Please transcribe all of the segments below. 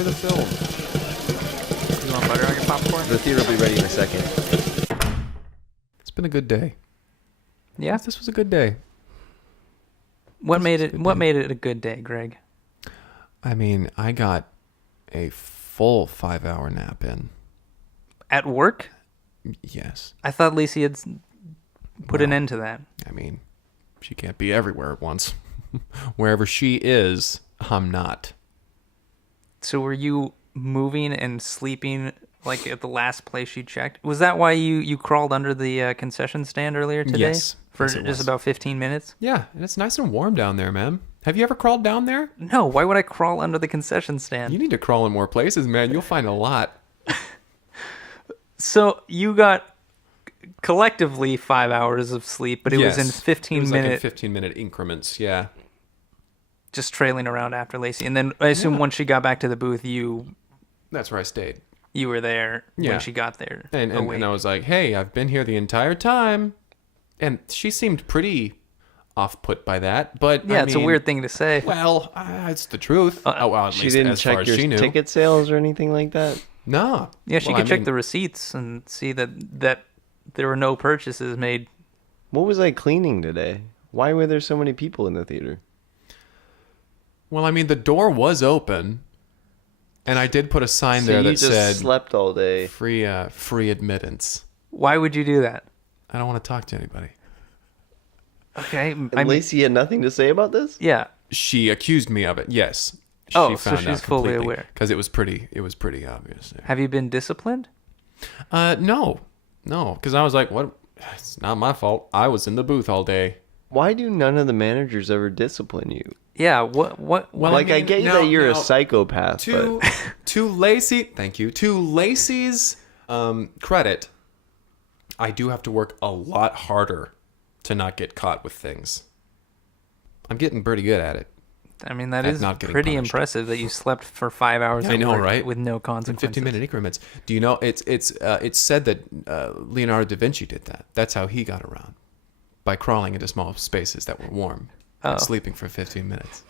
enjoy the film. You want butter on your popcorn? The theater will be ready in a second. It's been a good day. Yeah. This was a good day. What made it a good day, Greg? I mean, I got a full 5-hour nap in. At work? Yes. I thought Lacey had put an end to that. I mean, she can't be everywhere at once. Wherever she is, I'm not. So were you moving and sleeping like at the last place she checked? Was that why you crawled under the concession stand earlier today? Yes. For Yes, it just was. about 15 minutes? Yeah, and it's nice and warm down there, man. Have you ever crawled down there? No, why would I crawl under the concession stand? You need to crawl in more places, man. You'll find a lot. So you got collectively 5 hours of sleep, but it was in 15 minutes. Like in 15-minute increments, yeah. Just trailing around after Lacey. And then I assume once she got back to the booth, you That's where I stayed. were there Yeah. when she got there. And awake. I was like, hey, I've been here the entire time. And she seemed pretty off-put by that. But yeah, I it's a mean, weird thing to say. Well, it's the truth. Well, at She least didn't as far check as your she knew. ticket sales or anything like that? No. Yeah, she Well, could I check mean, the receipts and see that there were no purchases made. What was I cleaning today? Why were there so many people in the theater? Well, I mean, the door was open. And I did put a sign there So you that just said slept all day. free admittance. Why would you do that? I don't want to talk to anybody. Okay, And I mean, Lacey had nothing to say about this? yeah. She accused me of it. Yes. Oh, so she's fully aware. Because it was pretty obvious. Have you been disciplined? No, because I was like, what? It's not my fault. I was in the booth all day. Why do none of the managers ever discipline you? Yeah. What? Well, Like, I get now- that you're a now, psychopath, To to Lacey, thank you. To Lacey's credit, I do have to work a lot harder to not get caught with things. I'm getting pretty good at it. I mean, that At is not getting pretty punished. impressive that you slept for 5 hours. I at know, work right? With no In consequences. 15-minute increments. Do you know it's said that Leonardo da Vinci did that. That's how he got around, by crawling into small spaces that were warm Oh. and sleeping for 15 minutes.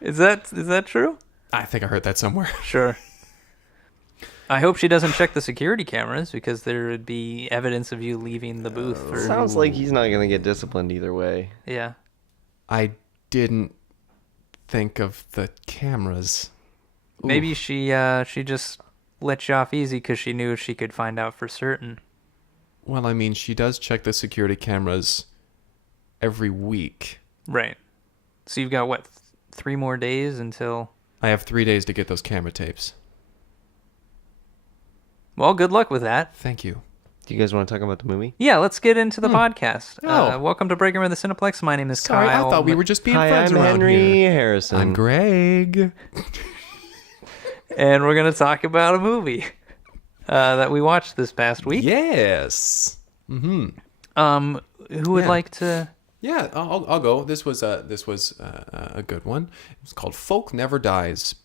Is that true? I think I heard that somewhere. Sure. I hope she doesn't check the security cameras because there would be evidence of you leaving the booth. For, Sounds like he's not going to get disciplined either way. yeah. I didn't think of the cameras. Maybe she just let you off easy because she knew she could find out for certain. Well, I mean, she does check the security cameras every week. Right. So you've got, what, 3 more days until... I have 3 days to get those camera tapes. Well, good luck with that. Thank you. Do you guys want to talk about the movie? Yeah, let's get into the podcast. Oh. Welcome to Breaking Room the Cineplex. My name is Sorry, Kyle. I thought we were just being Hi, friends I'm around Henry here. Harrison. I'm Greg. And we're going to talk about a movie that we watched this past week. Yes. Mm-hmm. Who would Yeah. like to... Yeah, I'll go. This was a good one. It's called Folk Never Dies.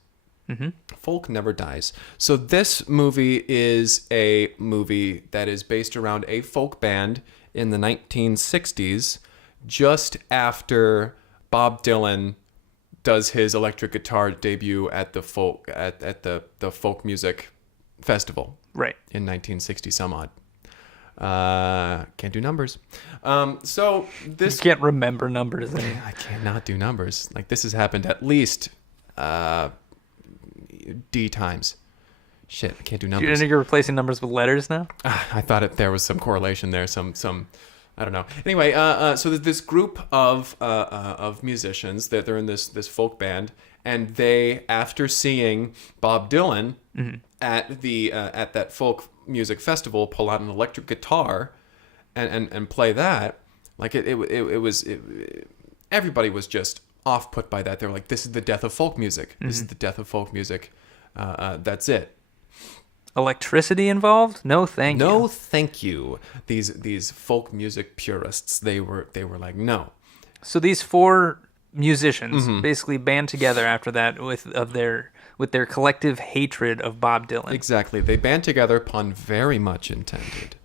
Mm-hmm. Folk Never Dies. So this movie is a movie that is based around a folk band in the 1960s, just after Bob Dylan does his electric guitar debut at the folk at the folk music festival Right. in 1960 some odd. Can't do numbers. So this You can't remember numbers. I cannot do numbers. Like, this has happened at least D times. Shit, I can't do numbers. You're replacing numbers with letters now? I thought there was some correlation there. Some I don't know. Anyway, so there's this group of musicians that they're in this folk band, and they, after seeing Bob Dylan at that folk music festival, pull out an electric guitar and play that. Like it was everybody was just off put by that. They were like, this is the death of folk music. This is the death of folk music. That's it. Electricity involved? No, thank you. No, thank you. These folk music purists, they were like, no. So these 4 musicians basically band together after that with their collective hatred of Bob Dylan. Exactly. They band together, pun very much intended.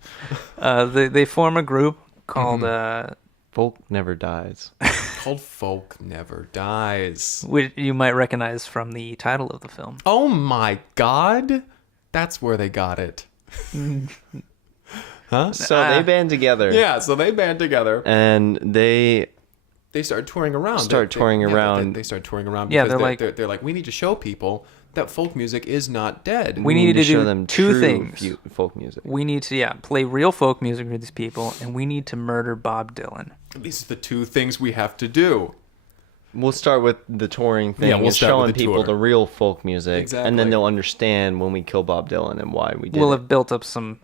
They form a group called Folk Never Dies. called Folk Never Dies. Which you might recognize from the title of the film. Oh my God. That's where they got it. Huh? So they band together. Yeah, so they band together. And they Start touring around. Start touring around. They start touring around Yeah, because they're like, we need to show people that folk music is not dead. We need to show do them two true things. folk music. We need to, play real folk music with these people, and we need to murder Bob Dylan. These are the two things we have to do. We'll start with the touring thing. Yeah, we'll is start with showing the people tour. the real folk music, Exactly. and then they'll understand when we kill Bob Dylan and why we did We'll it. have built up some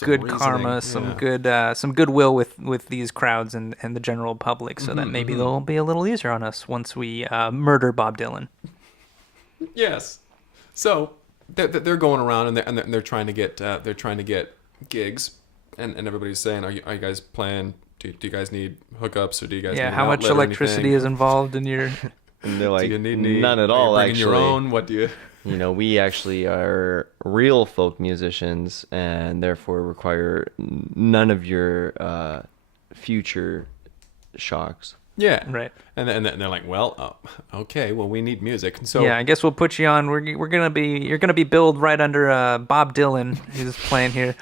good reasoning, karma, some goodwill with these crowds and the general public, so that maybe they'll be a little easier on us once we murder Bob Dylan. Yes. So they're going around and they're trying to get gigs, and everybody's saying, are you guys playing? Do you guys need hookups, or do you guys need an How much outlet or electricity anything? is involved in your? And they're like, Do you need any- none at are you all, bringing actually. your own? What do you? You know, we actually are real folk musicians and therefore require none of your future shocks. Yeah. Right. And they're like, well, okay, well, we need music. And so Yeah, I guess we'll put you on. You're gonna be billed right under Bob Dylan, who's playing here.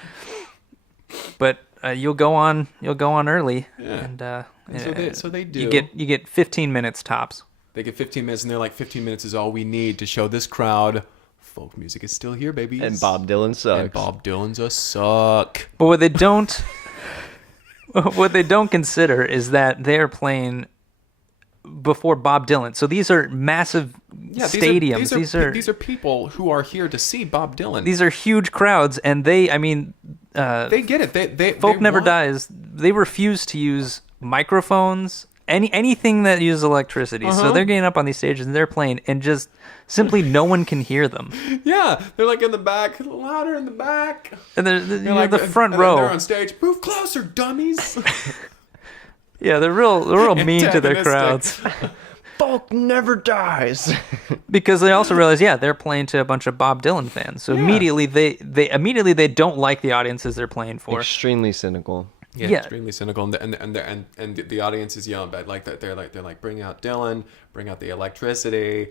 But you'll go on early, Yeah. and so they do. You get 15 minutes tops. They get 15 minutes, and they're like, 15 minutes is all we need to show this crowd folk music is still here, baby. And Bob Dylan sucks. And Bob Dylan's a suck. But what they don't consider is that they're playing before Bob Dylan. So these are massive stadiums. These are people who are here to see Bob Dylan. These are huge crowds, and they get it. They Folk Never want- Dies. They refuse to use microphones, anything that uses electricity. So they're getting up on these stages and they're playing, and just simply no one can hear them. Yeah, they're like in the back, louder in the back. And they're Like the front and then row. They're on stage. Move closer, dummies. Yeah, they're real mean to their Antagonistic. crowds Folk never dies. because they also realize, they're playing to a bunch of Bob Dylan fans. So Yeah. immediately they don't like the audiences they're playing for. Extremely cynical. Yeah. Extremely cynical, and the audience is yelling back like that. They're like, bring out Dylan, bring out the electricity.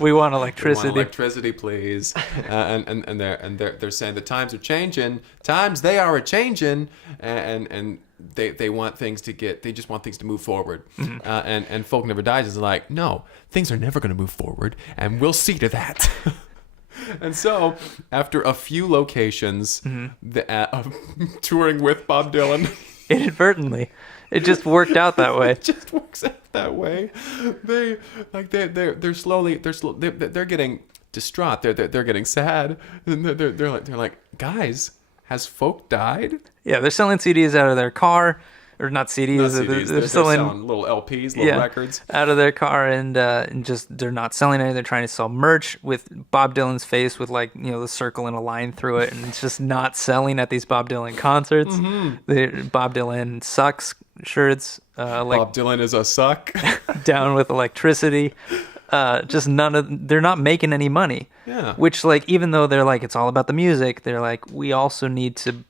We want We electricity. want electricity, please. And they're saying the times are changing. Times they are a changing, and they want things to get. They just want things to move forward. And Folk Never Dies is like, no, things are never going to move forward, and we'll see to that. And so, after a few locations, touring with Bob Dylan. Inadvertently, it just worked out that way. It just works out that way. They're getting distraught. They're getting sad. And they're like, guys, has folk died? Yeah, they're selling CDs out of their car, or not CDs. Not CDs. They're selling little LPs, little records. out of their car, and just they're not selling any. They're trying to sell merch with Bob Dylan's face with the circle and a line through it, and it's just not selling at these Bob Dylan concerts. The Bob Dylan sucks shirts, Bob Dylan is a suck. down with electricity. Just they're not making any money. Yeah. Which even though they're like, it's all about the music, they're like, we also need to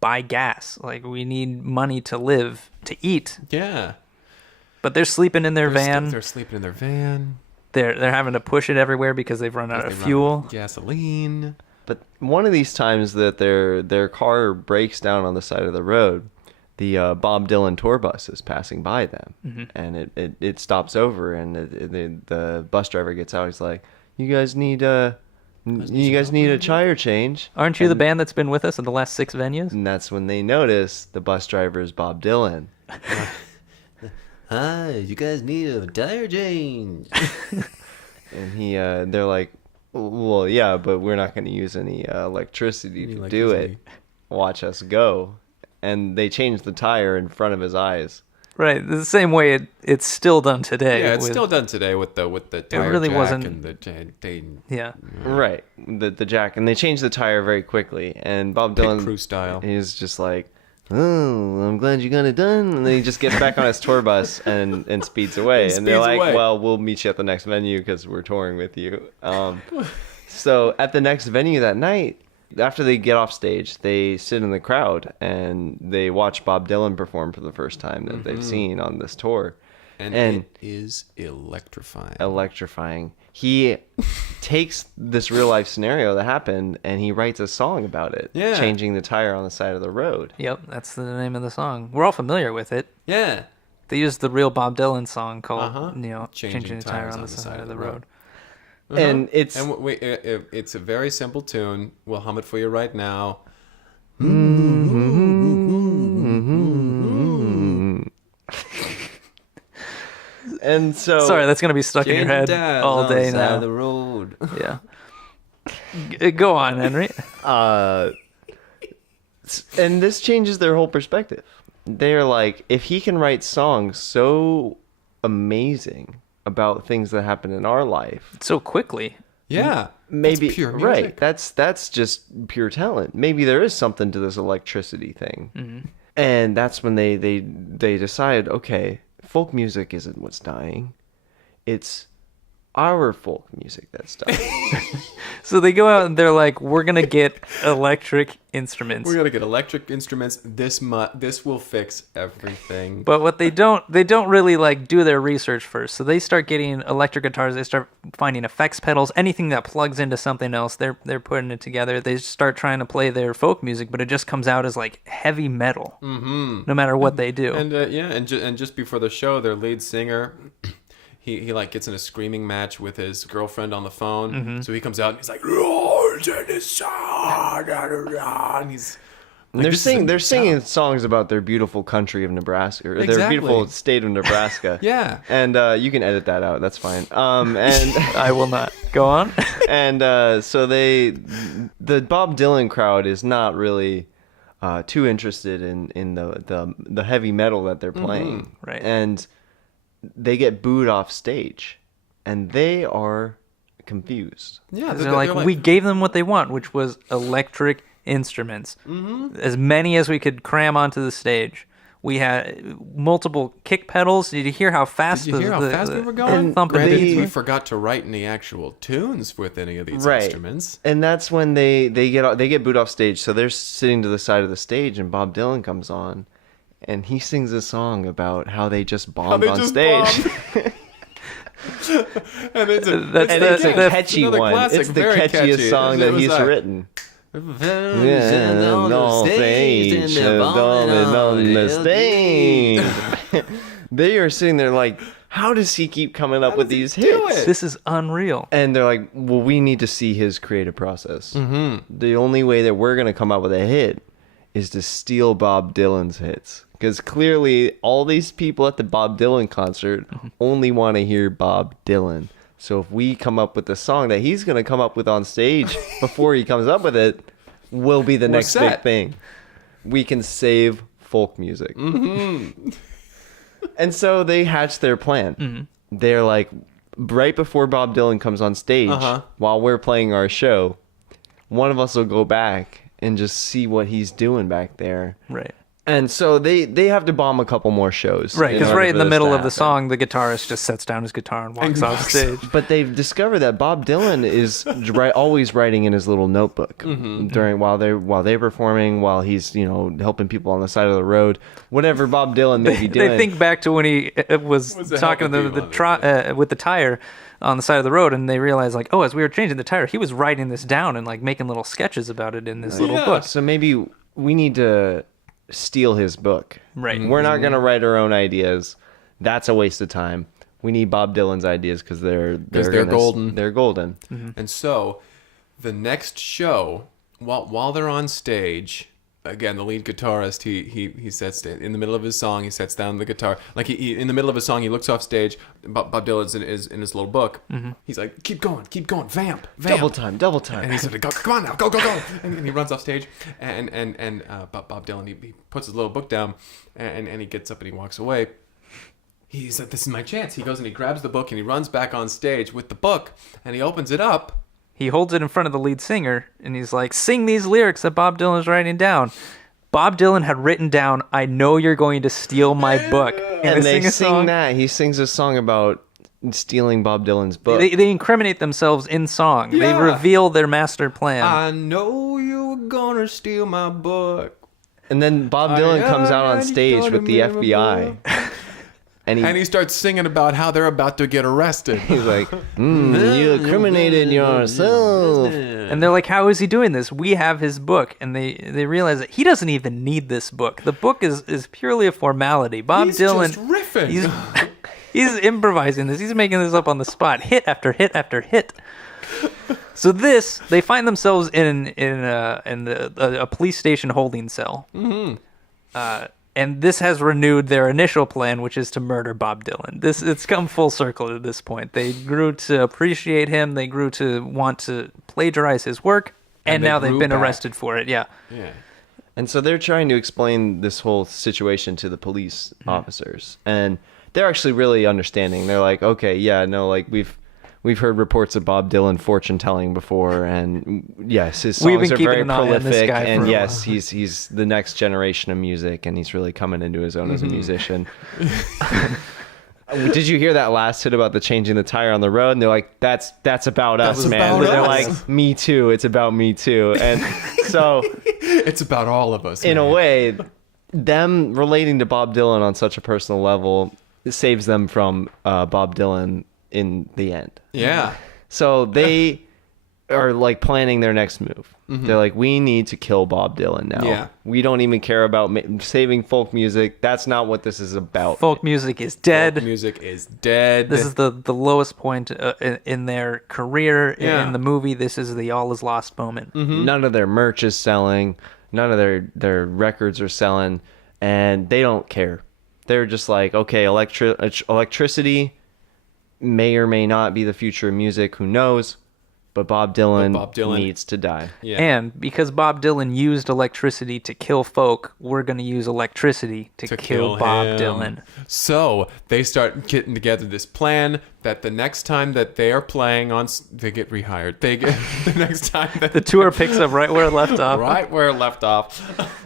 buy gas. Like, we need money to live, to eat. Yeah. But they're sleeping in their van. They're sleeping in their van. They're having to push it everywhere because they've run out of They run fuel. out of gasoline. But one of these times that their car breaks down on the side of the road, the Bob Dylan tour bus is passing by them, and it stops over, and the bus driver gets out. He's like, "You guys need a tire change." Aren't you the band that's been with us at the last 6 venues? And that's when they notice the bus driver is Bob Dylan. Hi, you guys need a tire change. And they're like, "Well, yeah, but we're not going to use any electricity to do it. Watch us go." And they change the tire in front of his eyes. Right, the same way it's still done today. Yeah, it's with- still done today with the tire really jack wasn't- and the Yeah. Right, the jack, and they changed the tire very quickly. And Bob pit Dylan, crew style. he's just like, "Oh, I'm glad you got it done." And then he just gets back on his tour bus and speeds away. He And they're speeds like, away. "Well, we'll meet you at the next venue because we're touring with you." So at the next venue that night, after they get off stage, they sit in the crowd and they watch Bob Dylan perform for the first time that they've seen on this tour. And it is electrifying. Electrifying. He takes this real life scenario that happened and he writes a song about it. Yeah. Changing the tire on the side of the road. Yep, that's the name of the song. We're all familiar with it. Yeah. They used the real Bob Dylan song called, Changing the tire on the side of the road. And it's it's a very simple tune. We'll hum it for you right now. and so Sorry, that's gonna be stuck in your head all day now. The road. Yeah. Go on, Henry. and this changes their whole perspective. They're like, if he can write songs so amazing about things that happen in our life, So quickly. Yeah. maybe That's pure music. right. That's just pure talent. Maybe there is something to this electricity thing. Mm-hmm. And that's when they decide, okay, folk music isn't what's dying. It's our folk music that's dying. So they go out and they're like, we're going to get electric instruments. We're gonna get electric instruments. This will fix everything. But what they don't really like do their research first. So they start getting electric guitars. They start finding effects pedals, anything that plugs into something else. They're putting it together. They start trying to play their folk music, but it just comes out as like heavy metal. Mm-hmm. No matter what they do. And and just before the show, their lead singer, he like gets in a screaming match with his girlfriend on the phone. Mm-hmm. So he comes out and he's like, and he's And they're singing songs about their beautiful country of Nebraska, or their Exactly. beautiful state of Nebraska. Yeah. And you can edit that out. That's fine. And I will not. Go on. and so the Bob Dylan crowd is not really too interested in the heavy metal that they're playing. Right. And they get booed off stage, and they are confused. yeah. They're like, we gave them what they want, which was electric instruments. Mm-hmm. As many as we could cram onto the stage. We had multiple kick pedals. Did you hear how fast Did you hear how fast we were going? thumping Granted, beats we were? forgot to write any actual tunes with any of these Right. instruments. And that's when they get booed off stage. So they're sitting to the side of the stage, and Bob Dylan comes on, and he sings a song about how they just bombed on stage. And it's It's a catchy another one. classic, It's the very catchiest catchy. song It that was he's like, written. Yeah, On the stage. They are sitting there like, how does he keep coming up with these hits? This is unreal. And they're like, well, we need to see his creative process. Mm-hmm. The only way that we're going to come up with a hit is to steal Bob Dylan's hits. Because clearly all these people at the Bob Dylan concert only want to hear Bob Dylan. So if we come up with the song that he's going to come up with on stage before he comes up with it, will be the next big set. thing. We can save folk music. Mm-hmm. And so they hatch their plan. Mm-hmm. They're like, right before Bob Dylan comes on stage, while we're playing our show, one of us will go back and just see what he's doing back there. Right. And so they have to bomb a couple more shows. Right, because order right in for the this middle to of the happen. song, the guitarist just sets down his guitar and walks off stage. But they've discovered that Bob Dylan is always writing in his little notebook while they're performing, while he's helping people on the side of the road, whatever Bob Dylan may be doing. They think back to when he was talking to with the tire on the side of the road, and they realize like, oh, as we were changing the tire, he was writing this down and like making little sketches about it in this little book. So maybe we need to steal his book. Right. We're not going to write our own ideas. That's a waste of time. We need Bob Dylan's ideas because they're golden. They're golden. Mm-hmm. And so, the next show, while they're on stage, again, the lead guitarist, he sets in the middle of his song, he sets down the guitar. Like he in the middle of his song, he looks off stage. Bob Dylan's in his little book. Mm-hmm. He's like, keep going, vamp. Double time. And he said, come on now, go. And he runs off stage, and Bob Dylan, he puts his little book down, and he gets up and he walks away. He's like, this is my chance. He goes and he grabs the book and he runs back on stage with the book, and he opens it up. He holds it in front of the lead singer, and he's like, sing these lyrics that Bob Dylan's writing down. Bob Dylan had written down, I know you're going to steal my book. And they a sing song. that. He sings a song about stealing Bob Dylan's book. They incriminate themselves in song. Yeah. They reveal their master plan. I know you were gonna steal my book. And then Bob Dylan comes out on I stage don't with the remember. FBI. And he starts singing about how they're about to get arrested. he's like, you incriminated yourself. And they're like, how is he doing this? We have his book. And they realize that he doesn't even need this book. The book is purely a formality. Bob He's Dylan, just riffing. he's improvising this. He's making this up on the spot, hit after hit after hit. So they find themselves in a police station holding cell. And this has renewed their initial plan, which is to murder Bob Dylan. It's come full circle at this point. They grew to appreciate him. They grew to want to plagiarize his work. And they now they've grew been back. arrested for it. Yeah. Yeah. And so they're trying to explain this whole situation to the police officers. And they're actually really understanding. They're like, okay, yeah, no, like we've heard reports of Bob Dylan fortune telling before, and yes, his We've been songs are keeping very an eye on this prolific, guy for and a yes, while. he's the next generation of music, and he's really coming into his own as a musician. Did you hear that last hit about the changing the tire on the road? And they're like, that's about us, was man. about They're us. like, me too. It's about me too. And so, It's about all of us. in a man. way, them relating to Bob Dylan on such a personal level saves them from Bob Dylan in the end. Yeah. So they are like planning their next move. They're like, we need to kill Bob Dylan now. Yeah. We don't even care about saving folk music. That's not what this is about. Folk music is dead. Folk music is dead. This is the lowest point in their career. Yeah. In the movie, this is the all is lost moment. None of their merch is selling. None of their records are selling. And they don't care. They're just like, okay, electricity may or may not be the future of music. Who knows? But Bob Dylan needs to die. Yeah. And because Bob Dylan used electricity to kill folk, we're going to use electricity to kill Bob him. Dylan. So they start getting together this plan that the next time that they are playing they get rehired. They get the next time that The tour picks up right where it left off. right where it left off.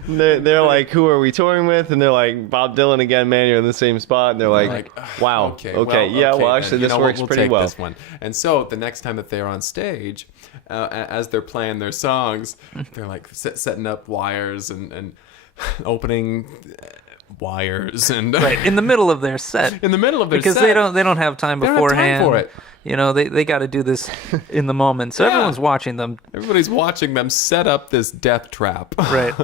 They're like, who are we touring with? And they're like, Bob Dylan again, man. You're in the same spot. And they're like, wow. Okay. Well, actually, then, this works we'll pretty take well. This one. And so the next time that they're on stage, as they're playing their songs, they're like setting up wires and opening wires and Right in the middle of their set. in the middle of their Because set. they don't have time They don't have time beforehand for it. You know, they got to do this in the moment. So Yeah. everyone's watching them. Everybody's watching them set up this death trap. Right.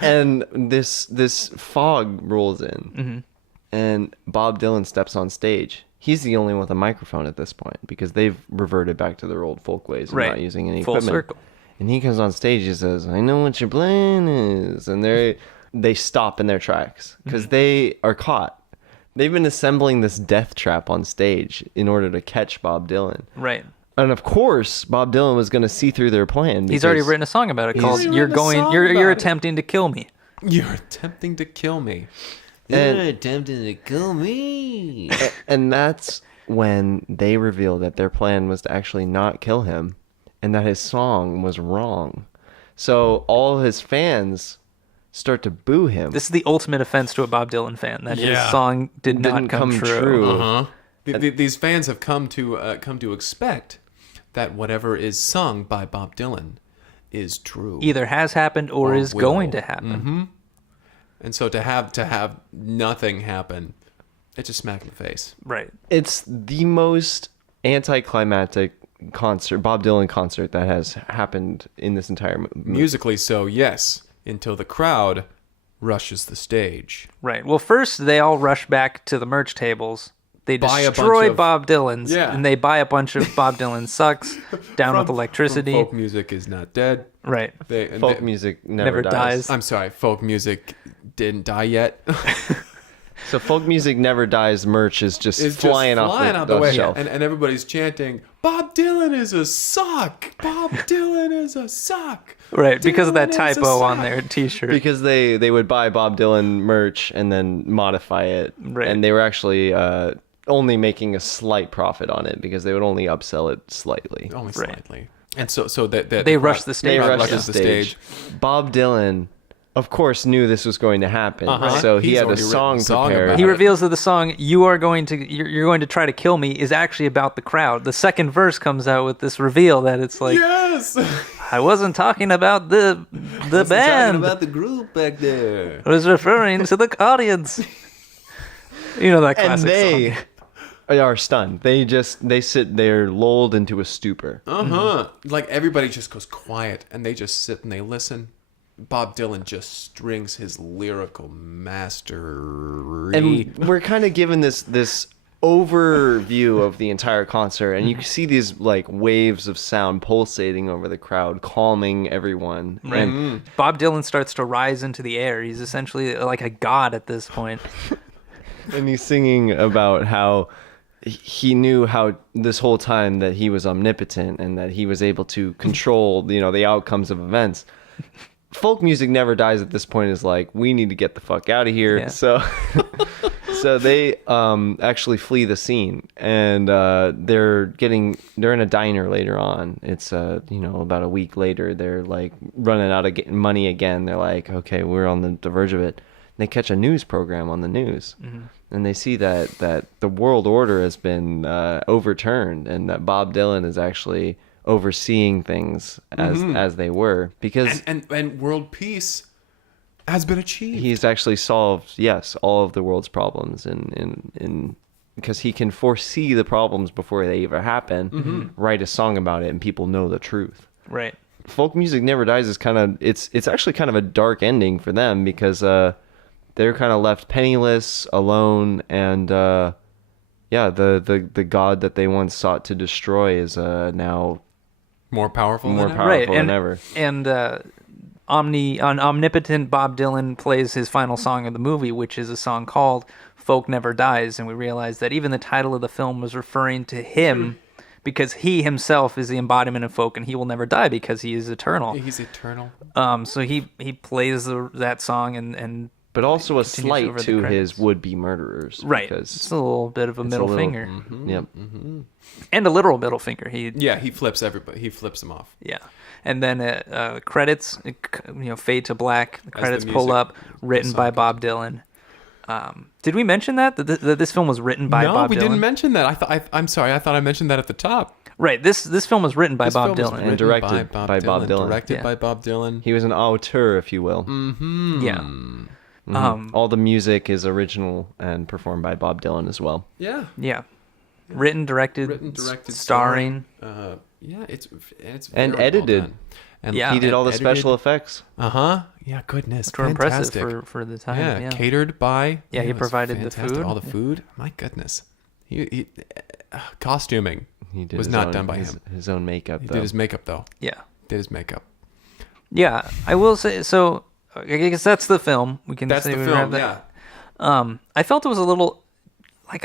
And this fog rolls in, and Bob Dylan steps on stage. He's the only one with a microphone at this point because they've reverted back to their old folk ways of Right. not using any Full equipment. circle. And he comes on stage. He says, "I know what your plan is," and they stop in their tracks because they are caught. They've been assembling this death trap on stage in order to catch Bob Dylan. Right. And of course, Bob Dylan was going to see through their plan. He's already because- written a song about it called already "You're written a Going, song You're about it. Attempting to Kill Me." You're attempting to kill me. And- You're attempting to kill me. And that's when they reveal that their plan was to actually not kill him and that his song was wrong. So all his fans start to boo him. This is the ultimate offense to a Bob Dylan fan that his Yeah. song didn't Didn't come come true. true. Uh-huh. These fans have come to expect that whatever is sung by Bob Dylan is true. Either has happened or is will. going to happen. Mm-hmm. And so to have nothing happen, it's a smack in the face. Right. It's the most anticlimactic concert, Bob Dylan concert that has happened in this entire movie. Musically so, yes, until the crowd rushes the stage. Right. Well, first they all rush back to the merch tables. They Buy a bunch destroy of- Bob Dylan's, Yeah. and they buy a bunch of Bob Dylan sucks down with electricity. Folk music is not dead. Right. Folk music never Never dies. I'm sorry, folk music didn't die yet. So folk music never dies. Merch is just It's flying just off flying the, out the the way, shelf. and everybody's chanting, "Bob Dylan is a suck! Bob Dylan is a suck!" Right. Because of that Dylan is a typo on suck. their T-shirt. Because they would buy Bob Dylan merch and then modify it. Right. And they were actually only making a slight profit on it because they would only upsell it slightly. Only Right. slightly. And so that They rush the stage. They Crowd rushed rushes the stage. Bob Dylan, of course, knew this was going to happen. Uh-huh. So he He's had a already written song a song prepared. about He it. reveals that the song "You're going to try to kill me" is actually about the crowd. The second verse comes out with this reveal that it's like, Yes. I wasn't talking about the Talking band. about the group back there. I was referring to the audience. You know that And classic they song. are stunned. They sit there lulled into a stupor. Like everybody just goes quiet and they just sit and they listen. Bob Dylan just strings his lyrical mastery. And we're kind of given this overview of the entire concert, and you can see these like waves of sound pulsating over the crowd, calming everyone. And Bob Dylan starts to rise into the air. He's essentially like a god at this point. and he's singing about how he knew how this whole time that he was omnipotent and that he was able to control, the outcomes of events. Folk music never dies at this point is like, we need to get the fuck out of here. Yeah. So they actually flee the scene, and they're in a diner later on. It's about a week later. They're like running out of money again. They're like, okay, we're on the verge of it. They catch a news program on the news, and they see that the world order has been overturned, and that Bob Dylan is actually overseeing things as they were, because and world peace has been achieved. he's actually solved all of the world's problems, in because he can foresee the problems before they ever happen, write a song about it, and people know the truth. Right. Folk music never dies is kind of it's actually kind of a dark ending for them, because they're kind of left penniless, alone, and the god that they once sought to destroy is now more powerful more than ever. powerful Right. than ever. And omnipotent Bob Dylan plays his final song of the movie, which is a song called "Folk Never Dies," and we realize that even the title of the film was referring to him, because he himself is the embodiment of folk, and he will never die because he is eternal. He's eternal. So he plays that song and But also a continues slight over the to credits. his would-be murderers. right. Because It's a little bit of a middle finger, Yep. and a literal middle finger. Yeah, he flips everybody. He flips them off. Yeah. And then credits, fade to black. The credits pull music- up, written by Bob Dylan. Did we mention that this film was written by Bob Dylan? No, we didn't mention that. I'm sorry. I thought I mentioned that at the top. Right. This film was written by This Bob film was Dylan. written And directed by Bob Dylan. Directed Yeah. by Bob Dylan. He was an auteur, if you will. Yeah. All the music is original and performed by Bob Dylan as well. Yeah. Yeah. Written, directed, starring. It's And very edited. Well done. And Yeah. He did all the edited. special effects. Yeah, goodness. Which were Fantastic. impressive for the time. Yeah, Yeah. catered by. Yeah, he it was provided the fantastic. food. All the food. My goodness. He costuming He did was his not own- done by his, him. his own makeup, He though. did his makeup though. Yeah. Did his makeup. Yeah. I will say, so I guess that's the film. We can That's say the we film. wrap Yeah. that. I felt it was a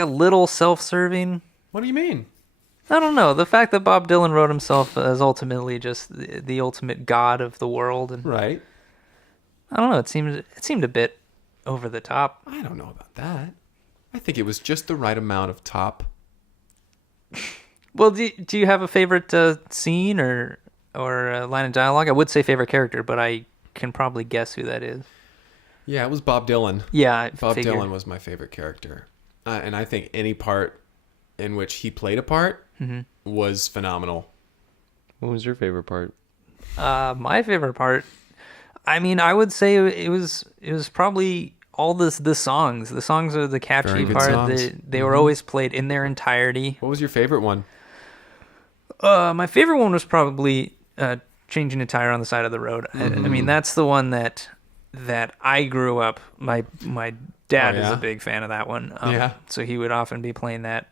little self-serving. What do you mean? I don't know. The fact that Bob Dylan wrote himself as ultimately just the ultimate god of the world, and Right. I don't know. It seemed a bit over the top. I don't know about that. I think it was just the right amount of top. Well, do you have a favorite scene or line of dialogue? I would say favorite character, but I can probably guess who that is. Yeah, it was Bob Dylan. Yeah, I Bob figured. Dylan was my favorite character. And I think any part in which he played a part was phenomenal. What was your favorite part? My favorite part. I mean, I would say it was probably all the songs. The songs are the catchy Very good part. songs. They were always played in their entirety. What was your favorite one? My favorite one was probably changing a tire on the side of the road. I mean, that's the one that I grew up. My dad is yeah? a big fan of that one. Yeah. So he would often be playing that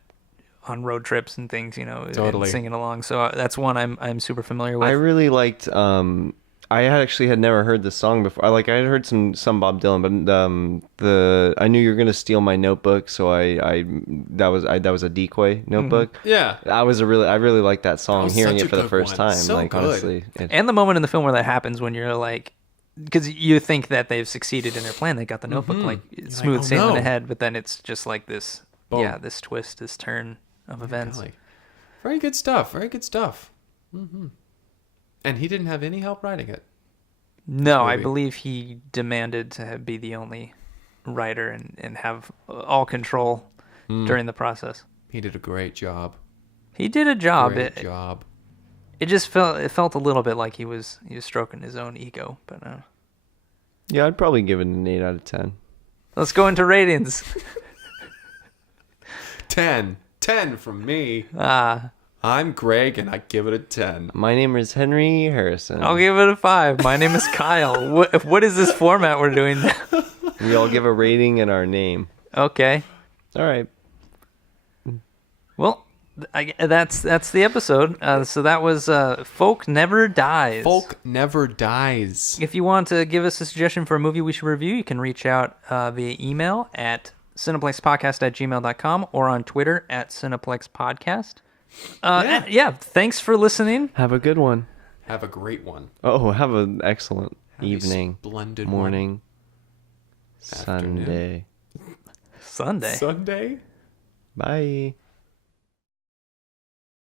on road trips and things, Totally. and singing along. So that's one I'm super familiar with. I really liked. I had never heard this song before. I had heard some Bob Dylan, but I knew you were gonna steal my notebook, so that was a decoy notebook. Yeah. I really liked that song. was Hearing such it a for the good first one. time, So good. honestly, And the moment in the film where that happens, when you're like, because you think that they've succeeded in their plan, they got the notebook like smooth oh, sailing no. ahead, but then it's just like this, Boom. this twist, this turn of events. Golly. Very good stuff. Very good stuff. And he didn't have any help writing it. No, I movie. believe he demanded to be the only writer and have all control during the process. He did a great job. He did a job. Great job. It just felt a little bit like he was stroking his own ego. But yeah, I'd probably give it an 8 out of 10. let's go into ratings. 10. 10 from me. Ah, I'm Greg, and I give it a 10. My name is Henry Harrison. I'll give it a 5. My name is Kyle. What is this format we're doing? We all give a rating and our name. Okay. All right. Well, that's the episode. So that was Folk Never Dies. Folk Never Dies. If you want to give us a suggestion for a movie we should review, you can reach out via email at cineplexpodcast@gmail.com or on Twitter at cineplexpodcast. Yeah, thanks for listening. Have a good one. Have a great one. Oh, have an excellent evening, Splendid morning, Afternoon. Sunday. Sunday. Sunday? Bye.